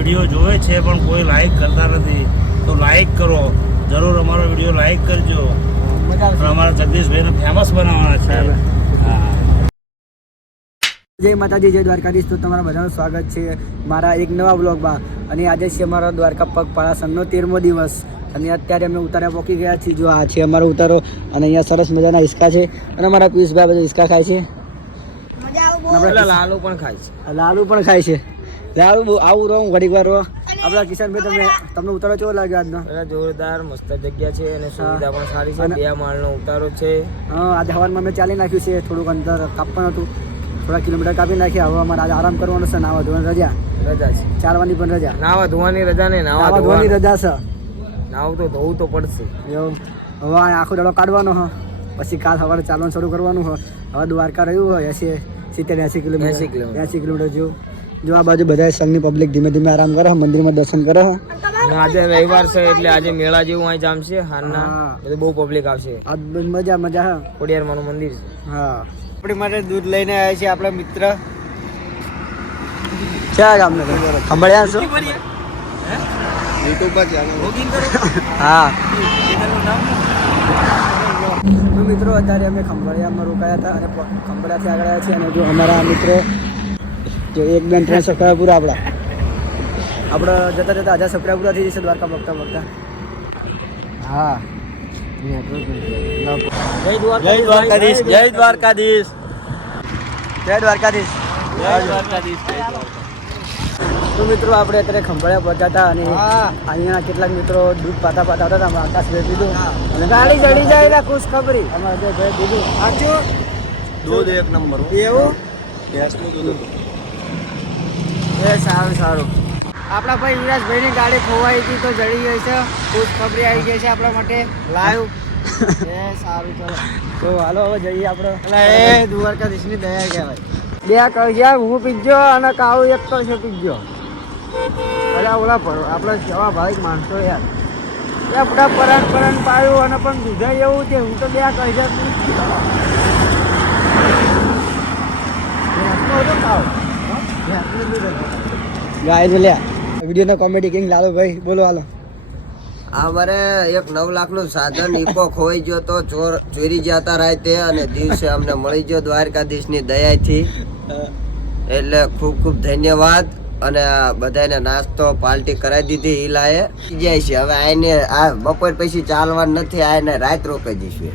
Video જોવે છે પણ કોઈ લાઈક કરતા નથી, તો લાઈક કરો જરૂર, અમારો વિડીયો લાઈક કરજો. અમારા જગદીશભાઈને ફેમસ બનાવવાના છે. જય માતાજી, જય દ્વારકાધીશ. તો તમારા બધાનું સ્વાગત છે મારા એક નવા બ્લોગમાં. અને આજે છે અમારા દ્વારકા પગપાળા સંઘનો 13મો દિવસ. અને અત્યારે અમે ઉતારા પહોંચી ગયા છીએ. જો આ છે અમારો ઉતારો અને અહીંયા સરસ મજાના હિસકા છે. અને અમારા પિયુષભાઈ બધા હિસકા ખાય છે. લાલુ પણ ખાય છે. લાલુ પણ ખાય છે. લાલુ આવું રહો ઘડીક વાર રહો. આપણા કિશનભાઈ તમને ઉતારો કેવો લાગ્યો આજનો? જોરદાર મસ્ત જગ્યા છે અને સુવિધા પણ સારી છે. 2 માળનો ઉતારો છે. હા, આજે હવારમાં અમે ચાલી નાખ્યું છે. થોડુંક અંતર કાપવાનું હતું, થોડા કિલોમીટર કાપી નાખ્યા. હવે અમારે આજે આરામ કરવાનો છે. નાવા ધોવાની રજા છે, ચાલવાની પણ રજા. નાવા ધોવાની રજા ને નાવા ધોવાની રજા છે. નાવ તો ધોવું તો પડશે. એવું હવે આખો દાડો કાઢવાનો હ, પછી કાલ સવારે ચાલવાનું શરૂ કરવાનું હોય. હવે દ્વારકા રહ્યું હોય 70-80 કિલોમીટર જેવું. જો આ બાજુ બધા સંઘની પબ્લિક ધીમે ધીમે આરામ કરે, મંદિરમાં દર્શન કરે. આજે રવિવાર છે એટલે આજે મેળા જેવું અહીં જામશે. હાલના બધું બહુ પબ્લિક આવશે. મજા મજા હા. ખોડિયારમાંનું મંદિર છે. હા, આપણી માટે દૂધ લઈને આવ્યા છે આપણા મિત્ર. ક્યાં ગામનો? ખંભાળિયા છો? હા. તો મિત્રો અત્યારે અમે ખંભાળિયામાં રોકાયા હતા અને ખંભાળિયાથી આગળ આવ્યા છીએ. અને જો અમારા મિત્રો જો 1, 2, 3 સબસ્ક્રાઈબર પૂરા આપણે જતા જતા 1000 સબસ્ક્રાઈબર પૂરા થઈ જશે દ્વારકા બગતા બગતા. હા, જય દ્વારકાધીશ, જય દ્વારકાધીશ, જય દ્વારકાધીશ, જય દ્વારકાધીશ. તો મિત્રો આપણે અત્યારે ખંભાળિયા પહોંચ્યા હતા અને અહીંયા કેટલાક મિત્રો દૂધ પાતા પાતા હતા. અમે આકાશ ભેટ દીધું અને ગાડી ચડી જાય ખુશ ખબરી અમારે ભેટ દીધું. સાચું દૂધ 1 નંબર. એવું ભેંસનું દૂધ હતું. એ સારું સારું. આપણા ભાઈ યુવરાજભાઈની ગાડી ખોવાઈ હતી તો જડી ગઈ છે. ખુશ ખબરી આવી ગઈ છે આપણા માટે લાઈવ. એ સારું ચાલો તો હાલો હવે જઈએ આપણે. એ દ્વારકાધીશની દયા કહેવાય. 2 કળશા હું પીજો અને કાળું 1 કળશો પીજો. અરે ઓલા આપણે કેવા ભાઈ માણસો યાર. એ આપણા પરણ પાડ્યું અને પણ દૂધા એવું છે. હું તો 2 કળશા પીજો. ગાય તો લ્યા વિડીયોનો કોમેડી કિંગ લાલુભાઈ બોલો હાલો. અમારે 1 9 લાખનું સાધન ઈકો ખોઈ ગયો તો ચોરી જતા રાતે અને દિવસે અમને મળી ગયો દ્વારકાધીશની દયાથી. એટલે ખૂબ ખૂબ ધન્યવાદ. અને બધાને નાસ્તો પાર્ટી કરાવી દીધી. હિલાએ જાય છે. હવે આને આ બપોર પછી ચાલવાનું નથી. આને રાત રોકાઈ જઈશું.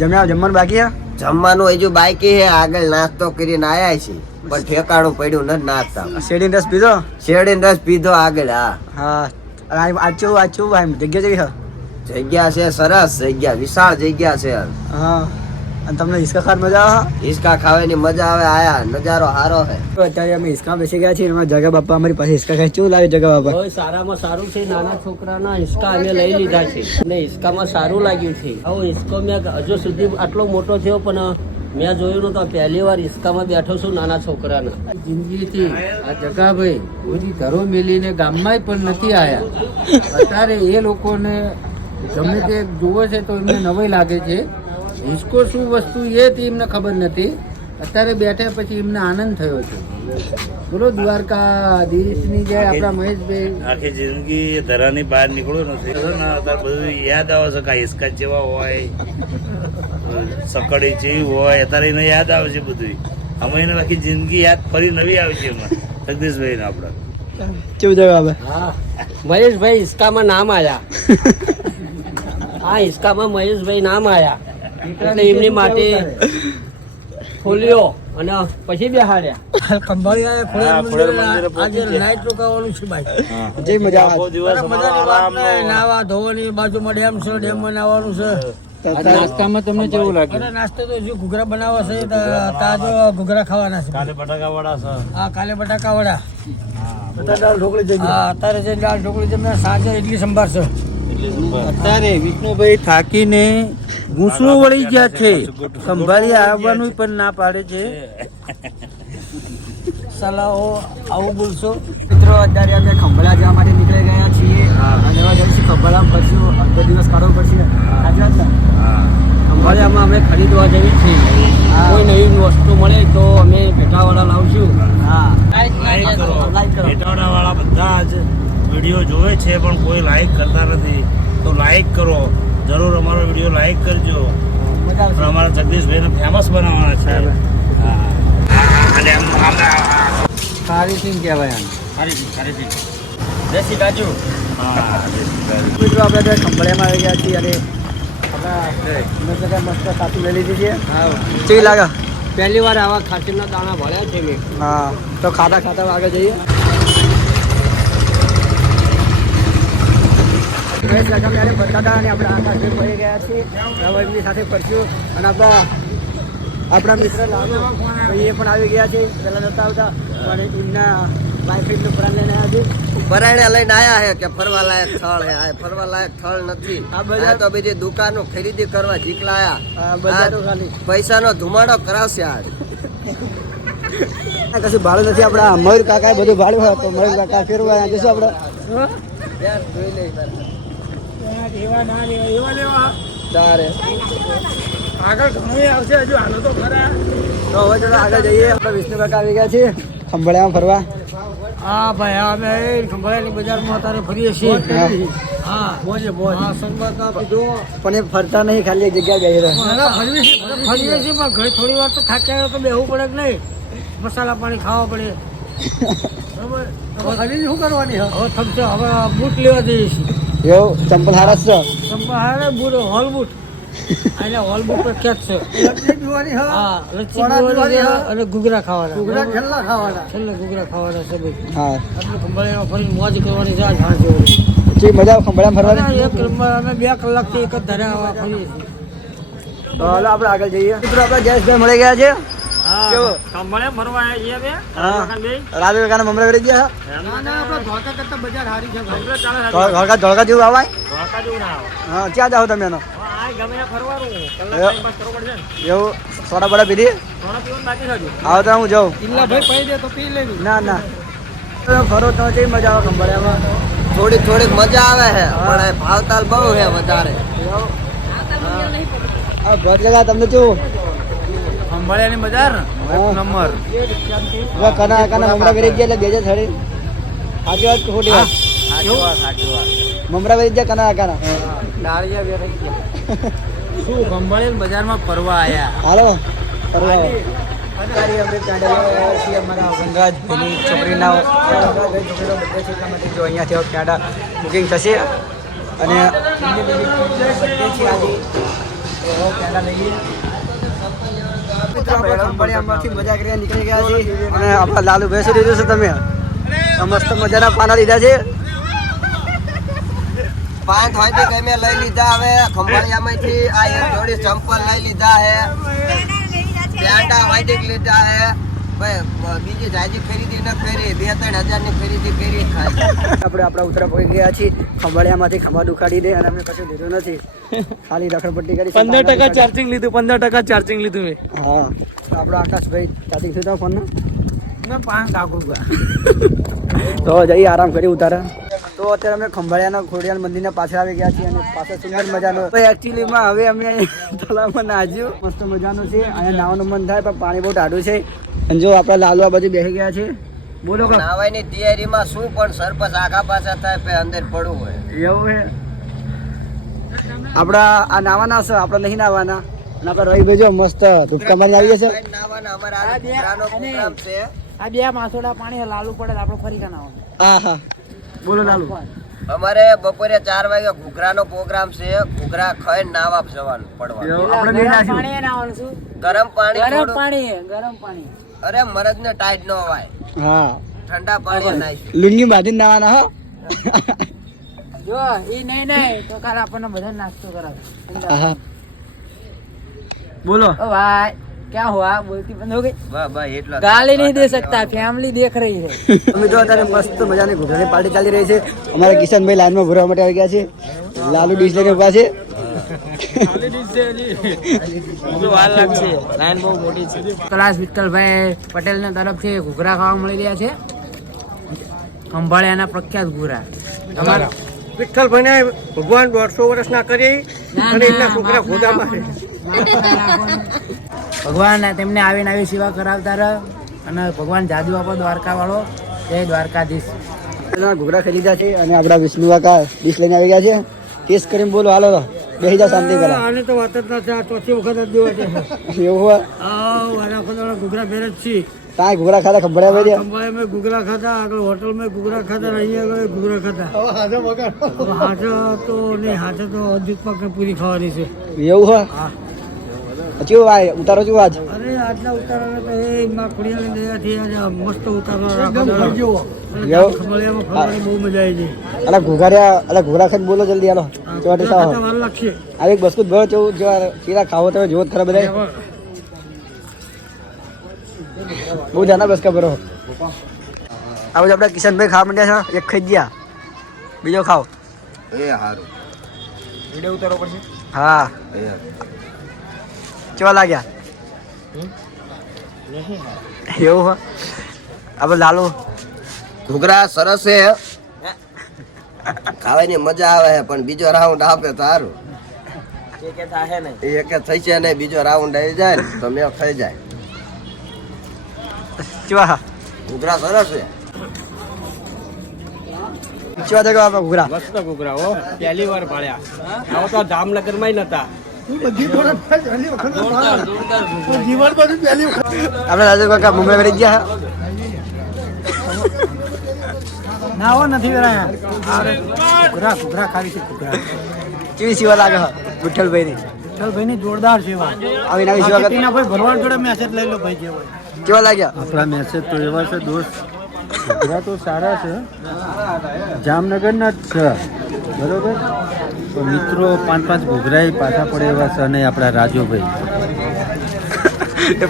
જમવાનું બાકી જમવાનું હજુ બાકી છે. આગળ નાસ્તો કરીને આયા છે પણ ઠેકાણું પડ્યું નથી નાસ્તા. શેરડીનો રસ પીધો? શેરડીનો રસ પીધો આગળ. હા હા. આચું જગ્યા જગ્યા છે સરસ જગ્યા, વિશાળ જગ્યા છે. હા. અને તમને હિસકા ખાવાની મજા આવે? હિસકા ખાવાની મજા આવે. આયા નજારો સારો છે. અત્યારે અમે હિસકા બેસી ગયા છીએ. એમાં જગા બાપા અમારી પાસે હિસકા ખાય. કેવું લાગે જગા બાપા? સારામાં સારું છે. નાના છોકરાના હિસકા અમે લઈ લીધા છે અને હિસકામાં સારું લાગ્યું છે. આવો હિસકો મેં હજુ સુધી આટલો મોટો થયો પણ મેં જોયું નતો. પહેલી વાર હિસકામાં બેઠો છું નાના છોકરાના. જિંદગીથી આ જગાભાઈ કોઈ ઘરો મેલીને ગામમાં પણ નથી આવ્યા. અત્યારે એ લોકોને ગમે તે જોવે છે તો એમને નવાઈ લાગે છે. હિસકો શું વસ્તુ એ એમને ખબર નથી. અત્યારે બેઠા પછી એમને આનંદ થયો છે. બોલો દ્વારકાધીશની જય. આપણા મહેશભાઈ આખી જિંદગી ધરાની બહાર નીકળ્યો નથી બધું યાદ આવે છે. કાંઈ હિસકા જેવા હોય, સકડી જેવી હોય, અત્યારે એને યાદ આવે છે બધું. અમે એને બાકી જિંદગી યાદ ફરી નવી આવે છે એમાં જગદીશભાઈને આપણા. કેવું જગા બાપા? હા, મહેશભાઈ હિસકામાં નામ આયા. હા, હિસકામાં મહેશભાઈ નામ આયા એટલે એમની માટે ખોલ્યો અને પછી બેહાડ્યા. નાવા ધોવાની બાજુમાં ડેમ છે. ડેમમાં નાવાનું છે. નાસ્તામાં તમને કેવું લાગે? નાસ્તો તો હજુ ઘૂઘરા બનાવવા છે. તાજો ઘૂઘરા ખાવાના છે. કાલે બટાકા વડા છે. હા, કાલે બટાકા વડા. અત્યારે જે દાળ ઢોકળી જમ્યા. સાંજે ઇડલી સંભાર છે. અત્યારે વિષ્ણુભાઈ થાકીને ઘૂંસવું વળી ગયા છે. સંભાળી આવવાનું પણ ના પાડે છે. સલાહો આવું બોલશો. મિત્રો અત્યારે અમે ખંભાળિયા જવા માટે નીકળી ગયા છીએ. અને હવે જઈશું ખંભાળિયામાં પછી અડધો દિવસ કાઢવો પડશે. સાચી વાત ને? ખંભાળિયામાં અમે ખરીદવા જઈએ છીએ. કોઈ નવી વસ્તુ મળે તો અમે ભેટાવાળા લાવશું. હા, લાઈક કરો. ભેટાવાળા બધા જ વિડીયો જોવે છે પણ કોઈ લાઈક કરતા નથી, તો લાઈક કરો, જરૂર અમારો વિડીયો લાઈક કરજો. મજા આવશે. અમારા જગદીશભાઈને ફેમસ બનાવવાના છે. અને સારી સીન કહેવાય આને. દેશી કાજુ. મિત્રો આપણે તો ખંભાળિયામાં આવી ગયા છીએ અને આપણા મસ્ત સાચું લઈ લીધી છે. કેવી લાગે? પહેલી વાર આવા ખાસીના દાણા ભળ્યા છે મેં. હા, તો ખાતા ખાતા આગળ જઈએ. મહેશ કાકા ત્યારે ફરતા હતા અને આપણે આકાશભાઈ ફરી ગયા છીએ. હવે એમની સાથે ફરશું અને આપણા મિત્ર લાલુ ભાઈ એ પણ આવી ગયા છે. પહેલાં નહોતા આવતા અને એમના વાઈફાઈનું પ્લાન લઈને આવ્યા છે. પરાણે લઈને આયા હે કે ફરવા લાયક સ્થળ હે. આ ફરવા લાયક સ્થળ નથી. આ બજાર- આ તો બધી દુકાનો ખરીદી કરવા જીકલાયા. આ બજારો ખાલી પૈસાનો ધુમાડો કરાવશે આજ. કશું ભાડું નથી. આપણા મયુર કાકાએ બધું ભાડું હોય તો મયુર કાકા ફેરવા અહીંયા જઈશું આપણે. યાર જોઈ લે તારે આગળ ઘણું આવશે, હજુ હાલો તો ખરા. તો હવે ચલો આગળ જઈએ. આપણે વિષ્ણુ કાકા આવી ગયા છે ખંભાળિયામાં ફરવા. હા ભાઈ, અમે ખંભાળિયાની બજારમાં અત્યારે ફરીએ છીએ. હા, મોજે મોજ. હા, સંગત પીધો. પણ એ ફરતા નહીં, ખાલી એક જગ્યાએ બેસી રહે. ફરીએ છીએ પણ ઘરે થોડી વાર તો થાક્યા હોય તો બેહવું પડે કે નહીં? મસાલા પાણી ખાવા પડે. બરાબર. ખરીદી શું કરવાની હવે થમશે, હવે બૂટ લેવા જઈએ છીએ. એવું ચંપલ હારા જ છે. સંભાળે બૂટ, હોલ બૂટ. અહીંયા હોલ બૂટ પ્રખ્યાત છે. હા, લચ્છી પીવાની છે અને ઘૂઘરા ખાવાના. છેલ્લા ખાવાના. છેલ્લે ઘૂઘરા ખાવાના છે ભાઈ. હા, આપણે ખંભાળિયામાં ફરીને મોજ કરવાની છે આજ સાંજે. કેવી મજા આવે ખંભાળિયામાં ફરવાની? એક અમે 2 કલાકથી એક જ ધર્યા ફરીએ છીએ. તો હાલો આપણે આગળ જઈએ. મિત્રો આપણે જયેશભાઈ મળી ગયા છે. કેવું? ખંભાળિયા ફરવા આવ્યા છીએ બે. હા, રાજુ કાકાના મમરા વેરી ગયા. ધોળકા કરતા બજાર સારી છે ભાઈ. ધોળકા જેવું આવાય. ધોળકા જેવું ના આવે. હા, ક્યાં જાઓ તમે એનો? આ ગમે ત્યાં ફરવાનું. કલાક એવું? ટાઈમ પાસ કરવો પડશે ને. એવું સોડા બડા પીધી? થોડા પીવાનું બાકી છે હજુ. આવો તો હું જાઉં. ઇલ્લા ભાઈ પડી દે તો પી લેવી. ના ના, તો ફરો તો કેવી મજા આવે ખંભાળિયામાં? થોડીક મજા આવે છે પણ આ ભાવતાલ બહુ છે વધારે. આ ભર જગા તમને કેવું? ખંભાળિયાની બજાર એક નંબર. કના કના મમરા વેરી ગયા એટલે 2030. સાચી વાત કે ખોટી વાત? મમરા વેરી ગયા કના કના. ડાળિયા વેરાઈ ગયા. શું ખંભાળિયા બજારમાં ફરવા આયા? હાલો ફરવા આવો. અત્યારે અમે પેડા છીએ અમારા વનરાજભાઈની છોકરીના છોકરીનો બર્થડે છે એટલા માટે જો અહીંયાથી પેડા બુકિંગ થશે અને એમની બર્થડે છે આજે. તો પેડા લઈએ. મિત્રો આપણે ખંભાળિયામાંથી મજા કરીને નીકળી ગયા છીએ અને આપણા લાલુ ભેંસો લીધું છે તમે. આ મસ્ત મજાના પાના લીધા છે. પાંચ હોય તો કઈ મેં લઈ લીધા. હવે ખંભાળિયામાંથી આ એક જોડી ચંપલ લઈ લીધા હે. પેન્ટા વાઈટિંગ લીધા હે. ભાઈ બીજી જાજી ખરીદી ન કરી. 2-3 હજારની ખરીદી કરી ખાલી. આપણે આપણા ઉતરા પહોંચી ગયા છીએ ખંભાળિયામાંથી. ખંભા દુખાડી દે અને અમને કશું લીધું નથી. ખાલી રખડપટ્ટી કરી. 15% ચાર્જિંગ લીધું. 15% ચાર્જિંગ લીધું મેં. હા, તો આપણો આકાશભાઈ ચાર્જિંગ થયું ફોનનું. મેં 5 કાકુ ગયા. તો જઈએ આરામ કરી ઉતારા. તો અત્યારે અમે ખંભાળિયાના ખોડિયાર મંદિરના પાછળ આવી ગયા છીએ અને પાછળ સુંદર મજાનો એકચ્યુઅલીમાં હવે અમે તળાવમાં નાહ્યું. મસ્ત મજાનું છે. અહીંયા નાવાનું મન થાય પણ પાણી બહુ ટાઢું છે. અને જો આપણા લાલુ આ બધું બેસી ગયા છે. બોલો કા નાવાની તૈયારીમાં શું પણ સરપંચ આગા પાછા થાય પે અંદર પડવું હોય. એવું છે. આપણા આ નાવાના છે, આપણે નહીં નાવાના. અને આપણે રવિભાઈ જો મસ્ત ધૂપકા મારી આવી જશે. નાવાના અમારા આ દીકરાનો પ્રોગ્રામ છે. આ 2 માસોડા પાણી લાલુ પડે આપણે ફરી કાના. હા હા, બોલો લાલુ. અમારે બપોરે 4 વાગે ઘૂઘરાનો પ્રોગ્રામ છે. ઘૂઘરા ખાઈને નાવા જવાનું પડવાનું. આપણે નહીં નાખ્યું. પાણી નાવાનું શું? ગરમ પાણી ગરમ થોડું- પાણી, ગરમ પાણી. અરે મરદ ને ટાઈટ ન અવાય. હા, ઠંડા પાણી નાખી. લુંગી બાંધીને નાવાના હો. જો ઈ નહીં તો કાલ આપણને બધા નાસ્તો કરાવે. હા, બોલો. ओ भाई क्या हुआ बोलती बंद हो गई? વાહ એટલા गाली नहीं दे सकता, फैमिली देख रही है. મિત્રો અત્યારે મસ્ત મજાની ઘૂઘરાની પાર્ટી ચાલી રહી છે. અમારા કિશનભાઈ લાઈનમાં ભરવા માટે આવી ગયા છે. લાલુ ડીશ લઈને ઉભા છે. કૈલાશ વિઠ્ઠલભાઈ પટેલના તરફથી ઘૂઘરા ખાવા મળી રહ્યા છે. ખંભાળિયાના પ્રખ્યાત ઘૂઘરા. તમારા વિઠ્ઠલભાઈને ભગવાન 150 વર્ષના કરી અને એમના છોકરા ખોદા મારે. ભગવાન તેમને આવીને આવી સેવા કરાવતા રહે અને ભગવાન જાદુ આપો દ્વારકા વાળો. જય દ્વારકાધીશ. ઘૂઘરા ખાઈ લીધા છે અને આપણા વિષ્ણુ કાકા ડીશ લઈને આવી ગયા છે. ટેસ્ટ કરીને બોલો હાલો તો બેસી જાઓ શાંતિ કરો. આને તો વાત જ ના થાય ચોથી વખત જ દેવા છે એવું હોય વાળા ખોદા ઘૂઘરા ફેર જ છીએ કાંઈ ઘૂઘરા ખાતા ખબર ભાઈ અંબાઈ મેં ઘૂઘરા ખાધા આગળ હોટલ મેં ઘૂઘરા ખાધા અહીંયા આગળ ઘૂઘરા ખાધા હાથે તો નહીં હાથે તો અજિત પાક પૂરી ખાવાની છે એવું હોય હા કેવું ભાઈ ઉતારો કેવું આજ અરે આજના ઉતારા તો એ માં ખોડિયાની દયાથી આજે મસ્ત ઉતારો રાખો ખમણિયામાં ફરવાની બહુ મજા આવી ગઈ અલા ઘૂઘરા ખાઈને બોલો જલ્દી હાલો ચોટી સાવ વાર લાગશે આ એક બસ્કુટ ભરો જેવું જેવા ચીરા ખાવો તમે જોવો જ ખરા બધા બહુ જાના બસકા ભરો આ બધું આપણા કિશનભાઈ ખાવા માંડ્યા છે એક ખાઈ ગયા બીજો ખાઓ એ સારું વિડીયો ઉતારવો પડશે હા કેવા લાગ્યા એવું હો આપણે લાલુ ઘૂઘરા સરસ છે ખાવાની મજા આવે છે પણ બીજો રાઉન્ડ આપે તો સારું એક થઈ છે ને બીજો રાઉન્ડ આવી જાય ને તો મેં ખાઈ જાય કેવા ઘૂઘરા સરસ છે કેવા જગા આપણા ઘૂઘરા મસ્ત ઘૂઘરા હો પહેલી વાર ભાળ્યા આવો તો જામનગર માં નતા આપણે રાજુ કાકા મુંબઈ વળી ગયા ના હો નથી ઘૂઘરા ઘૂઘરા ખાવી છે ઘૂઘરા કેવી સેવા લાગે વિઠ્ઠલભાઈ ની ભાઈ ની જોરદાર સેવા આવી નવી સેવા કરતા ભાઈ ભરવાડ જોડે મેસેજ લઈ લો ભાઈ જે હોય કેવા લાગ્યા આપણા મેસેજ તો એવા છે દોસ્ત ઘૂઘરા તો સારા છે જામનગરના જ છે બરોબર તો મિત્રો 5-5 ઘૂઘરાય પાછા પડે એવા છે નહીં આપણા રાજુભાઈ.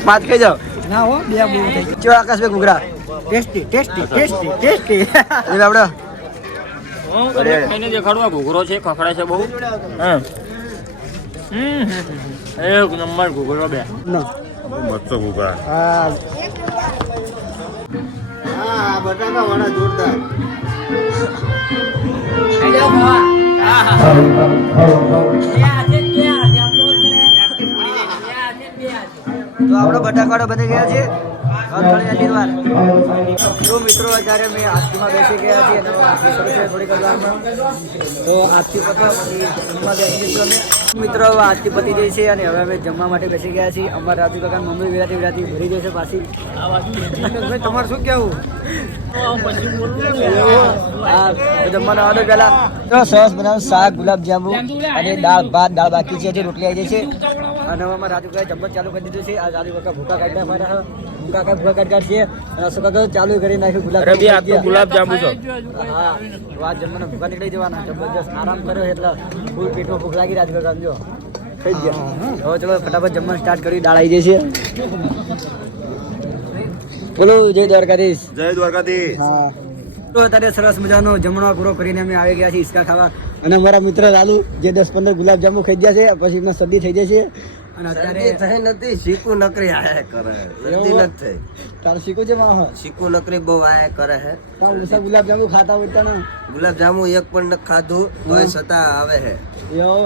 પાંચ ખાઈ જાઓ ના હો બે બહુ થઈ કેવા આકાશભાઈ ઘૂઘરા ટેસ્ટી ટેસ્ટી ટેસ્ટી ટેસ્ટી એટલે આપણે ખાઈને દેખાડવા ઘૂઘરો છે ખખડા છે બહુ એક નંબર ઘૂઘરો બે ના મસ્ત ઘૂઘરા હા બટાકા વડા જોરદાર તો આપણો બટાકાડો બની ગયા છે તો મિત્રો અત્યારે અમે આરતીમાં બેસી ગયા છીએ અને આરતી શરૂ છે થોડીક વારમાં તો આરતી પતે પછી જમવા બેસીશું અમે મિત્રો હવે આરતી પતી જાય છે અને હવે અમે જમવા માટે બેસી ગયા છીએ અમારા રાજુ કાકા મમ્મી વિરાતી ભરી જાય છે પાછી ભાઈ તમારે શું કહેવું જમવાનો ઓર્ડર પહેલા તો સરસ બનાવું શાક ગુલાબ જાંબુ અને દાળ ભાત દાળ બાકી છે જે રોટલી આવી જાય છે અને હવે અમારા રાજુ કાકા જમવાનું ચાલુ કરી દીધું છે આ રાજુ કાકા ભૂકા કાઢ્યા મારા કાકા ભૂકા કાઢ્યા છે અને શું કાકા ચાલુ કરી નાખ્યું ગુલાબ જાંબુ છો હા તો આ જમવાના ભૂકા નીકળી જવાના જબરજસ્ત આરામ કર્યો એટલે ફૂલ પેટમાં ભૂખ લાગી રાજુ કાકા સમજો થઈ ગયા હવે ચલો ફટાફટ જમવાનું સ્ટાર્ટ કરી દાળ આવી જાય છે બોલો જય દ્વારકાધીશ હા તો અત્યારે સરસ મજાનો જમણો પૂરો કરીને અમે આવી ગયા છીએ હિસકા ખાવા અને અમારા મિત્ર લાલુ જે 10-15 ગુલાબ જાંબુ ખાઈ ગયા છે પછી એમને શરદી થઈ જશે અને અત્યારે થઈ નથી શીકુ નકરી આયા કરે શરદી નથી થઈ તારું શીખું છે માં શીકુ નકરી બહુ આયા કરે હે ઉષા ગુલાબ જાંબુ ખાતા હોય ને ગુલાબ જામુ એક પણ નથી ખાધું તોય છતાં આવે હે યો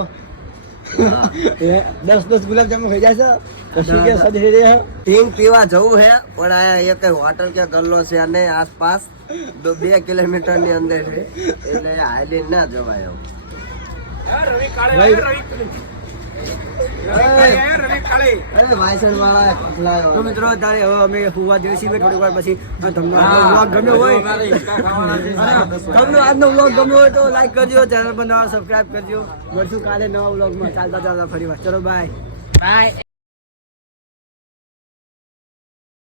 10 ગુલાબ જાંબુ ખાઈ જાય છે પછી કે સજ હે હિંગ પીવા જવું હે પણ આયા એક હોટલ કે ગલ્લો છે અને આસપાસ 2 કિલોમીટર ની અંદર છે એટલે હાલી ના જવાય તો મિત્રો અત્યારે હવે અમે હુવા જઈએ છીએ થોડી વાર પછી તમને વ્લોગ ગમ્યો હોય તમને આજનો વ્લોગ ગમ્યો હોય તો લાઈક કરજો ચેનલ પર નવા સબસ્ક્રાઇબ કરજો મળશું કાલે નવા વ્લોગમાં ચાલતા ફરી વાર ચલો બાય